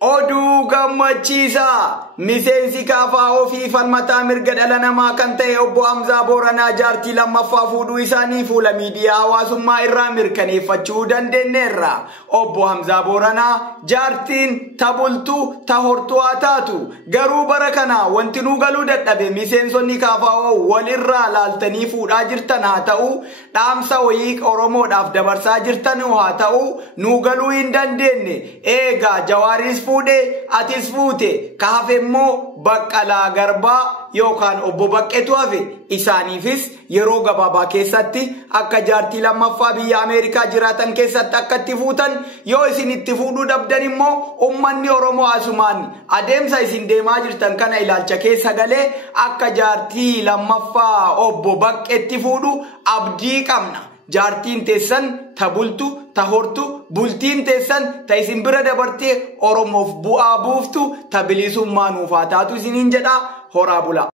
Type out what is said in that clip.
Oduu gammachiisaa miseensi KFO fi falmataa mirga dhala namaa kan ta'e obbo Hamzaa Booranaa jaartii lammaffaa fuudhuu isaanii fuula miidiyaa hawaasummaa irraa mirkaneeffachuu dandeenyeerra. Obbo Hamzaa Booranaa jaartiin tabultuu tahortuu haa taatu garuu bara kana wanti nu galuu dadhabe miseensonni KFO walirraa laaltanii fuudhaa jirtan haa ta'u dhaamsa wayii Oromoodhaaf dabarsaa jirtan haa ta'u nu galuu hin dandeenye. Eegaa Jawaaris fuudhe atis fuute kahafe immoo Baqqalaa Garbaa yookaan obbo Baqqeetu hafe isaaniifis yeroo gabaabaa keessatti akka jaartii lammaffaa biyya Ameerikaa jiraatan keessatti akka itti fuutan yoo isin itti fuudhuu dhabdan immoo ummanni Oromoo asumaan adeemsa isin deemaa jirtan kana ilaalcha keessa galee akka jaartii lammaffaa obbo Baqqeetti fuudhu abdii qabna. Jaartiin teessan tabultu tahortu bultiin teessan ta isin bira dabartee Oromoof bu'aa buuftu tabilisummaa nuuf haa taatu isiniin jedha. Horaa bula.